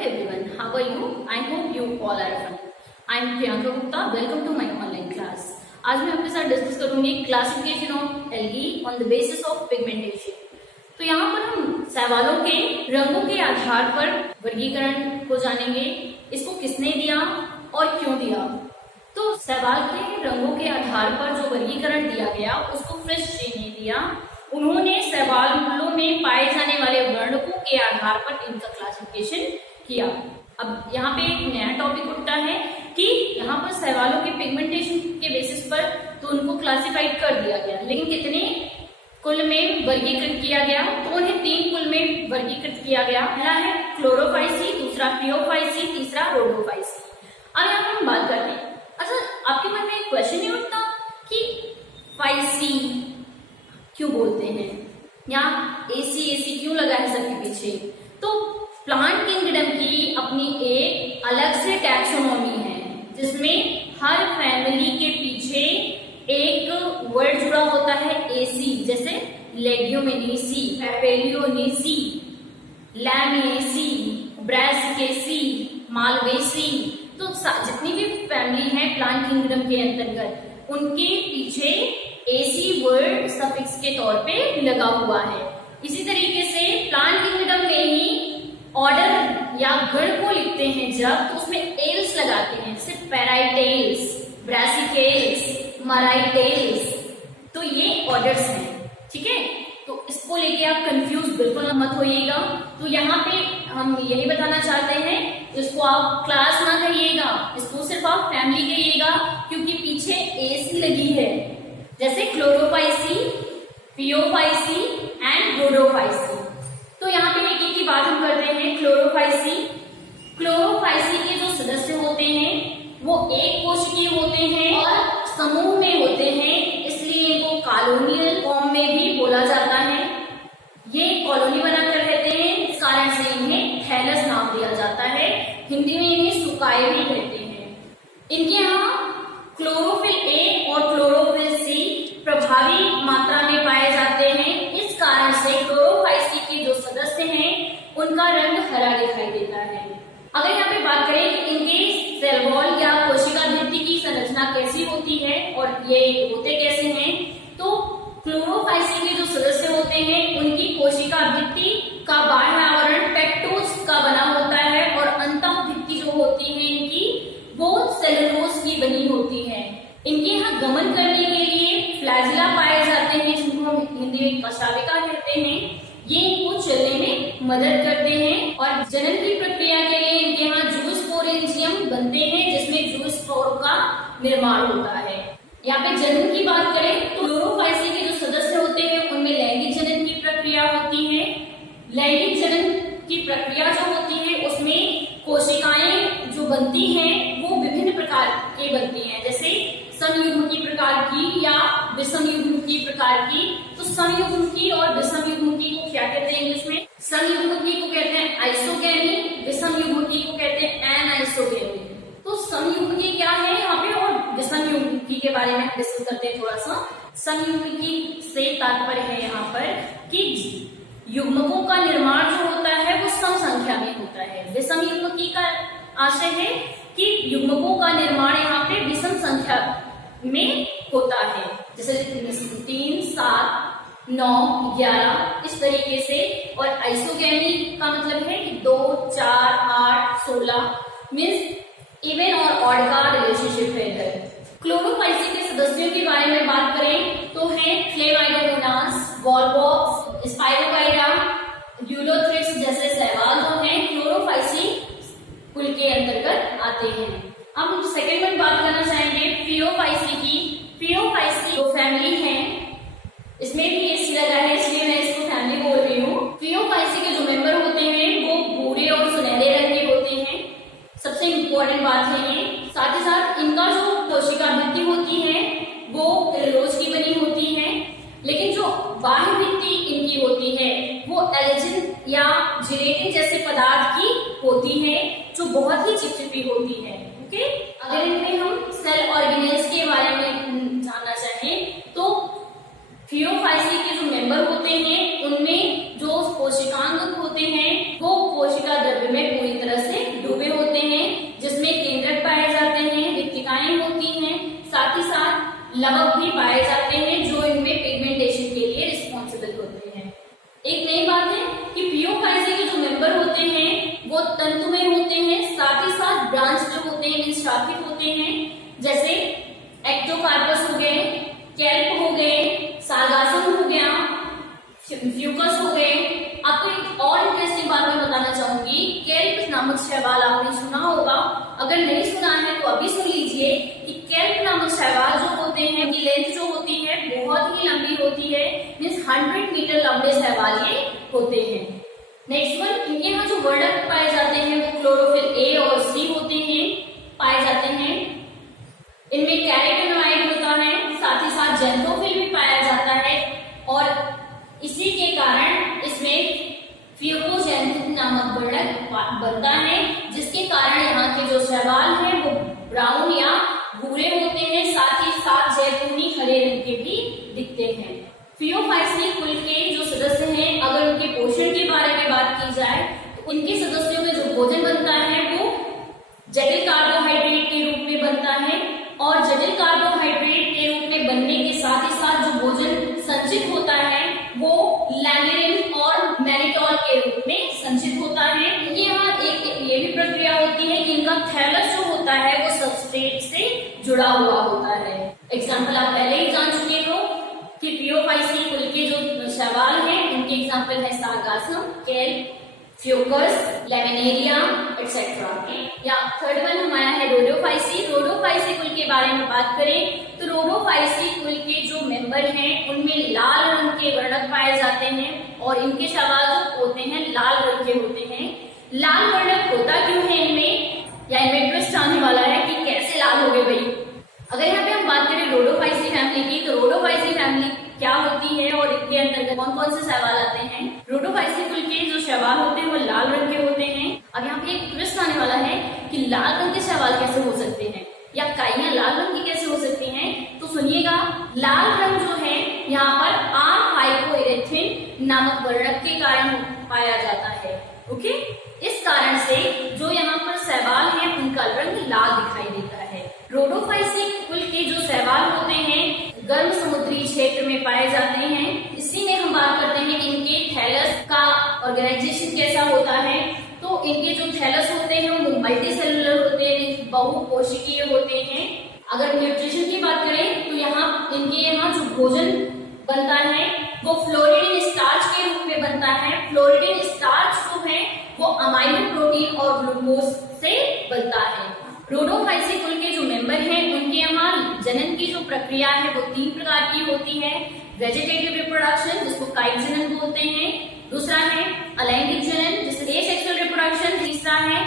everyone, how are you? I hope you all are fine. I am Priyanka Gupta. Welcome to my online class. आज मैं आपके साथ discuss करूंगी classification of algae on the basis of pigmentation. तो यहाँ पर हम शैवालों के रंगों के आधार पर वर्गीकरण को जानेंगे। इसको किसने दिया और क्यों दिया। तो शैवाल के रंगों के आधार पर जो वर्गीकरण दिया गया उसको फ्रिश जी ने दिया। उन्होंने शैवालों में पाए जाने वाले वर्णकों के आधार पर इनका क्लासिफिकेशन किया। अब यहाँ पे एक नया टॉपिक उठता है कि यहाँ पर शैवालों के पिगमेंटेशन के बेसिस पर तो उनको क्लासिफाइड कर दिया गया, लेकिन कितने कुल में वर्गीकृत किया गया, तो उन्हें 3 कुल में वर्गीकृत किया गया। पहला है क्लोरोफाइसी, दूसरा फियोफाइसी, तीसरा रोडोफाइसी। अब यहाँ पर हम बात करते हैं। अच्छा, आपके मन में एक क्वेश्चन नहीं उठता कि फाइसी क्यों बोलते हैं या एसी क्यों लगा है सबके पीछे। तो प्लांट किंगडम की अपनी एक अलग से टैक्सोनॉमी है जिसमें हर फैमिली के पीछे एक वर्ड जुड़ा होता है एसी, जैसे लेग्यूमिनेसी, पेपेलियोनेसी, लैमिनेसी, ब्रासिकेसी, मालवेसी। तो जितनी भी फैमिली है प्लांट किंगडम के अंतर्गत उनके पीछे एसी वर्ड सफिक्स के तौर पे लगा हुआ है। इसी तरीके से प्लांट किंगडम में ही ऑर्डर या गण को लिखते हैं जब, तो उसमें एल्स लगाते हैं, जैसे पैराइटेल्स, ब्रासिकेल्स, मराइटेल्स। तो ये ऑर्डर्स हैं, ठीक है। तो इसको लेके आप कंफ्यूज बिल्कुल मत होइएगा। तो यहाँ पे हम यही बताना चाहते हैं, इसको आप क्लास ना कहिएगा, इसको सिर्फ आप फैमिली कहिएगा, क्योंकि पीछे एसी लगी है, जैसे क्लोरोफाइसी, फियोफाइसी एंड रोडोफाइसी। तो यहाँ पे एक की बात हम करते हैं। क्लोरोफाइसी के जो सदस्य होते हैं वो एक कोशिकीय होते हैं और समूह में होते हैं, इसलिए इनको कॉलोनियल फॉर्म में भी बोला जाता है। ये कॉलोनी बनाकर रहते हैं, इस कारण से इन्हें थैलस नाम दिया जाता है। हिंदी में इन्हें सुकाए भी कहते हैं। इनके यहाँ क्लोरोफिल ए और क्लोरोफिल सी प्रभावी मात्रा में पाए जाते हैं। इस कारण से क्लोरोफाइसी के जो सदस्य हैं उनका रंग हरा दिखाई देता है। अगर यहाँ पे बात करें कि इनके सेल वॉल या कोशिका भित्ति की संरचना कैसी होती है और ये होते कैसे हैं, तो क्लोरोफाइसी के जो सदस्य होते हैं उनकी कोशिका भित्ति का बाह्य आवरण पेक्टोस का बना होता है और अंतः भित्ति जो होती है इनकी वो सेलुलोज की बनी होती है। इनके यहाँ गमन करने के लिए फ्लैजिला पाए जाते हैं, जिनको हम हिंदी में कशाविका कहते हैं। ये इनको चलने में मदद करते हैं और जनन की प्रक्रिया के लिए इनके यहाँ जूस्पोरेंजियम बनते हैं, जिसमें जूस्पोर का निर्माण होता है। यहाँ पे जनन की बात करें तो क्लोरोफाइसी के जो सदस्य होते हैं उनमें लैंगिक जनन की प्रक्रिया होती है। लैंगिक जनन की प्रक्रिया जो होती है उसमें कोशिकाएं जो बनती हैं वो विभिन्न प्रकार के बनती हैं, जैसे समयुग्मकी प्रकार की या विषमयुग्मकी प्रकार की। तो समयुग्मकी और विषमयुग्मकी को क्या कहते हैं इंग्लिश में? समयुग्मकी को कहते हैं आइसोगेमी, विषमयुग्मकी को कहते हैं एनाइसोगेमी। तो समयुग्मकी क्या है यहाँ पे और विषमयुग्मकी के बारे में हम डिस्कस करते हैं थोड़ा सा। समयुग्मकी से तात्पर्य है यहाँ पर कि युग्मकों का निर्माण जो होता है वो सम संख्या में होता है। विषम युग्मकी का आशय है कि युग्मकों का निर्माण यहाँ पे विषम संख्या में होता है, जैसे 3, 7, 9, 11 इस तरीके से। और आइसोगेमी का मतलब है कि 2, 4, 8, 16 मीन्स इवन और ऑड का रिलेशनशिप है इधर। क्लोरोफाइसी के सदस्यों के बारे में बात करें तो है क्लेमाइडोमोनास, वॉलबॉक्स, स्पाइरोगाइरा, ड्यूलोथ्रिक्स जैसे शैवाल जो हैं क्लोरोफाइसी कुल के अंतर्गत आते हैं। अब हम सेकंड में बात करना चाहेंगे फियोफाइसी की। फियोफाइसी जो फैमिली है इसमें भी एसी लगा है, इसलिए मैं इसको फैमिली बोल रही हूँ। फियोफाइसी के जो मेंबर होते हैं वो भूरे और सुनहरे रंग के होते हैं। सबसे इम्पोर्टेंट बात है ये। साथ ही साथ इनका जो कोशिका भित्ति होती है वो सेलुलोज की बनी होती है, लेकिन जो बाह्य भित्ति इनकी होती है वो एल्जिन या जिलेटिन जैसे पदार्थ की होती है जो बहुत ही चिपचिपी होती है। ओके, अगर इनमें हम सेल ऑर्गेनेल्स के बारे में जानना चाहें तो फियोफाइसी के जो मेंबर होते हैं उनमें जो कोशिकांग होते हैं वो कोशिका द्रव्य में पूरी तरह से लवक भी पाए जाते हैं जो इनमें पिगमेंटेशन के लिए रिस्पॉन्सिबल होते हैं। एक नई बात है कि पियोफाइसी के जो मेंबर होते हैं वो तंतुमय होते हैं, साथ ही साथ ब्रांच्ड होते हैं, मींस शाखित होते हैं, जैसे एक्टोकार्पस हो गए, कैल्प हो गए, सागासम हो गया, फ्यूकस हो गए। आपको एक और इंटरेस्टिंग बात मैं बताना चाहूंगी, कैल्प नामक शैवाल आपने सुना होगा, अगर नहीं सुना है तो अभी सुन लीजिए कि कैल्प नामक शैवाल जो होते हैं उनकी लेंथ जो होती है बहुत ही लंबी होती है, मीन्स 100 मीटर लंबे शैवाल ये होते हैं। नेक्स्ट वन, इनके यहाँ जो वर्णक पाए जाते हैं वो क्लोरोफिल ए और सी होते हैं, पाए जाते हैं। इनमें कैरोटेनॉइड होता है, साथ ही साथ जेंथोफिल भी पाया जाता है और इसी के कारण इसमें फियोकोजेंथिन नामक वर्णक बनता है, जिसके कारण यहाँ के जो शैवाल हैं वो ब्राउन या भूरे होते हैं, साथ ही साथ जैतूनी हरे रंग के भी दिखते हैं। फियोफाइसी कुल के जो सदस्य हैं, अगर उनके पोषण के बारे में बात की जाए तो उनके सदस्यों में जो भोजन बनता है वो जटिल कार्बोहाइड्रेट के रूप में बनता है, और जटिल कार्बोहाइड्रेट के रूप में बनने के साथ ही साथ जो भोजन संचित होता है वो लैमिनिन और मैनिटोल के रूप में संचित होता है। इनके यहाँ एक ये भी प्रक्रिया होती है कि इनका थैलस जो होता है वो सबस्ट्रेट से जुड़ा हुआ होता है। एग्जाम्पल आप पहले ही जान चुके हो कि पियोफाइसी कुल के जो शैवाल हैं उनके एग्जाम्पल है सागासम, कैल्प, फ्यूकस, लैमिनेरिया एक्सेट्रा। या थर्ड वन हमारा है रोडोफाइसी। रोडोफाइसी कुल के बारे में बात करें तो रोडोफाइसी कुल के जो मेंबर हैं उनमें लाल रंग के वर्णक पाए जाते हैं, और इनके शैवाल जो होते हैं लाल रंग के होते हैं। लाल वर्णक होता क्यों है इनमें, या इनमें ट्विस्ट आने वाला है कि कैसे लाल हो गए भाई। अगर यहाँ पे हम बात करें रोडोफाइसी फैमिली की, तो रोडोफाइसी फैमिली क्या होती है और इनके अंतर्गत कौन कौन से शैवाल आते हैं। रोडोफाइसी कुल के जो शैवाल होते हैं वो लाल रंग के होते हैं। अब यहाँ पे एक ट्विस्ट आने वाला है कि लाल रंग के शैवाल कैसे हो सकते हैं, या काइयां लाल रंग की कैसे हो सकती हैं, तो सुनिएगा। लाल रंग जो है यहाँ पर R-हाइपोइरेथ्रिन नामक वर्णक के कारण पाया जाता है। ओके, इस कारण से जो यहाँ पर शैवाल है उनका रंग लाल दिखाई देता है। रोडोफाइसी कुल के जो शैवाल होते हैं गर्म समुद्री क्षेत्र में पाए जाते हैं। इसी में हम बात करते हैं कि इनके थैलस का ऑर्गेनाइजेशन कैसा होता है। तो इनके जो थैलस होते हैं वो मल्टी सेलुलर होते हैं, बहुकोशिकीय होते हैं। अगर न्यूट्रिशन की बात करें तो इनके यहाँ जो भोजन बनता है वो फ्लोरिडिन स्टार्च के रूप में बनता है। फ्लोरिडिन स्टार्च जो है वो अमाइनो प्रोटीन और ग्लूकोज से बनता है। रोडोफाइसी कुल के जो मेंबर हैं उनके यहाँ जनन की जो प्रक्रिया है वो 3 प्रकार की होती है। वेजिटेटिव रिप्रोडक्शन जिसको काइट जनन बोलते हैं, दूसरा है अलैंगिक जनन जिसे एसेक्सुअल रिप्रोडक्शन, तीसरा है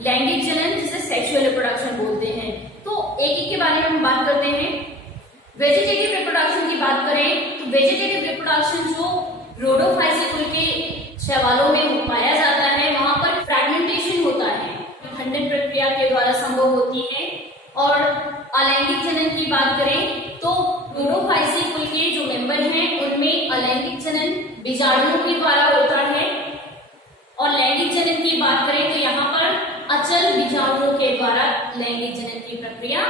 लैंगिक जनन जिसे सेक्सुअल रिप्रोडक्शन बोलते हैं। तो एक एक के बारे में हम बात करते हैं। वेजिटेटिव रिप्रोडक्शन की बात करें तो वेजिटेटिव रिप्रोडक्शन जो रोडोफाइसी कुल के शैवालों में पाया जाता है वहां पर फ्रैगमेंटेशन होता है, खंडन प्रक्रिया के द्वारा संभव होती है। और अलैंगिक जनन की बात करें तो रोडोफाइसी कुल के जो मेंबर हैं उनमें अलैंगिक जनन बीजाणुओं के द्वारा होता है, और लैंगिक जनन की बात करें तो यहाँ पर अचल बीजाणुओं के द्वारा लैंगिक जनन की प्रक्रिया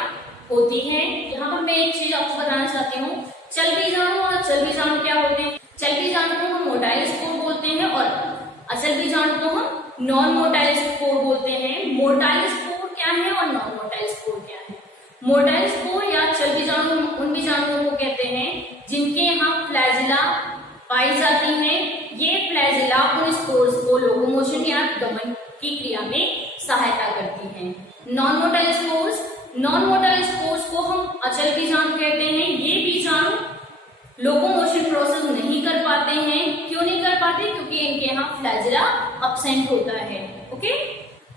होती है। यहाँ पर मैं एक चीज आपको बताना चाहती हूँ, चल बीजाणु और अचल बीजाणु क्या होते हैं। चल बीजाणु को हम मोटाइल स्पोर बोलते हैं और अचल बीजाणु को हम नॉन मोटाइल स्पोर बोलते हैं। मोटाइल स्पोर क्या है और नॉन मोटाइल स्पोर क्या है। मोटाइल स्पोर या चल बीजाणु उन बीजाणुओं को कहते हैं जिनके यहाँ फ्लैजिला पाई जाती है। ये फ्लैजिला उन स्पोर्स को लोकोमोशन या गमन की क्रिया में सहायता करती हैं। नॉन मोटाइल स्पोर्स को हम अचल बीजाणु कहते हैं। ये बीजाणु लोकोमोशन प्रोसेस नहीं कर पाते हैं। क्यों नहीं कर पाते? क्योंकि इनके यहाँ फ्लैजिला अब्सेंट होता है। ओके,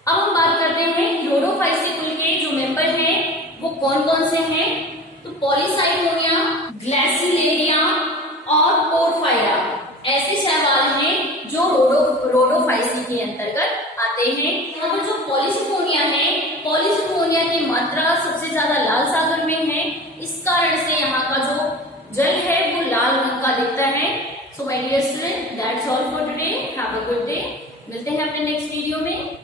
अब हम बात करते हैं रोडोफाइसी कुल के जो मेंबर हैं वो कौन कौन से हैं। तो पॉलीसाइमोनिया, ग्लैसिलेरिया और पोरफायरा ऐसे शैवाल हैं जो रोडोफाइसी के अंतर्गत आते हैं। यहाँ पर जो पॉलीसिफोनिया है, पॉलीसिफोनिया की मात्रा सबसे ज्यादा लाल सागर में है। इस कारण से यहाँ का जो जल है वो लाल रंग का दिखता है। So my dear student, that's all for today. Have a good day. मिलते हैं अपने नेक्स्ट वीडियो में।